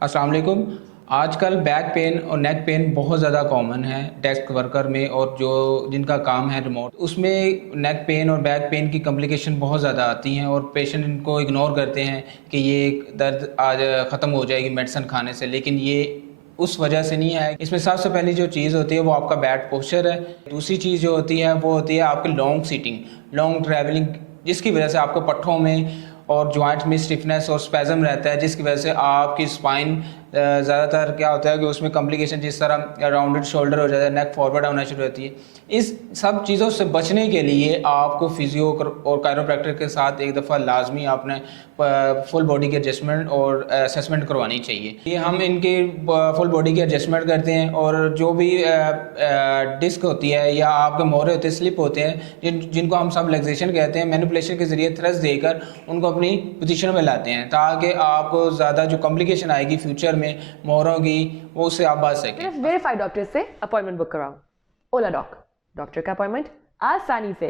अस्सलाम वालेकुम। आजकल बैक पेन और नेक पेन बहुत ज़्यादा कॉमन है डेस्क वर्कर में, और जो जिनका काम है रिमोट, उसमें नेक पेन और बैक पेन की कॉम्प्लिकेशन बहुत ज़्यादा आती हैं और पेशेंट इनको इग्नोर करते हैं कि ये दर्द आज ख़त्म हो जाएगी मेडिसिन खाने से, लेकिन ये उस वजह से नहीं है। इसमें सबसे पहली जो चीज़ होती है वो आपका बैड पोस्चर है। दूसरी चीज़ जो होती है वो होती है आपकी लॉन्ग सीटिंग, लॉन्ग ट्रैवलिंग, जिसकी वजह से आपको पट्ठों में और जॉइंट में स्टिफनेस और स्पैज़म रहता है, जिसकी वजह से आपकी स्पाइन ज़्यादातर क्या होता है कि उसमें कॉम्प्लिकेशन जिस तरह राउंडेड शोल्डर हो जाता है, नेक फॉरवर्ड होना शुरू होती है। इस सब चीज़ों से बचने के लिए आपको फिजियो और कायरोप्रैक्टर के साथ एक दफ़ा लाजमी आपने फुल बॉडी की एडजस्टमेंट और असेसमेंट करवानी चाहिए। ये हम इनकी फुल बॉडी की एडजस्टमेंट करते हैं, और जो भी डिस्क होती है या आपके मोहरे होते हैं, स्लिप होते हैं, जिनको हम सब रिलैक्सेशन कहते हैं, मैनिपुलेशन के ज़रिए थ्रस्ट देकर उनको अपनी पोजीशन में लाते हैं, ताकि आपको ज़्यादा जो कॉम्प्लिकेशन आएगी फ्यूचर में मोहरों की, वो उससे आप बच सकें। सिर्फ वेरीफाइड डॉक्टर से अपॉइंटमेंट बुक कराओ। ओला डॉक, डॉक्टर का अपॉइंटमेंट आसानी से।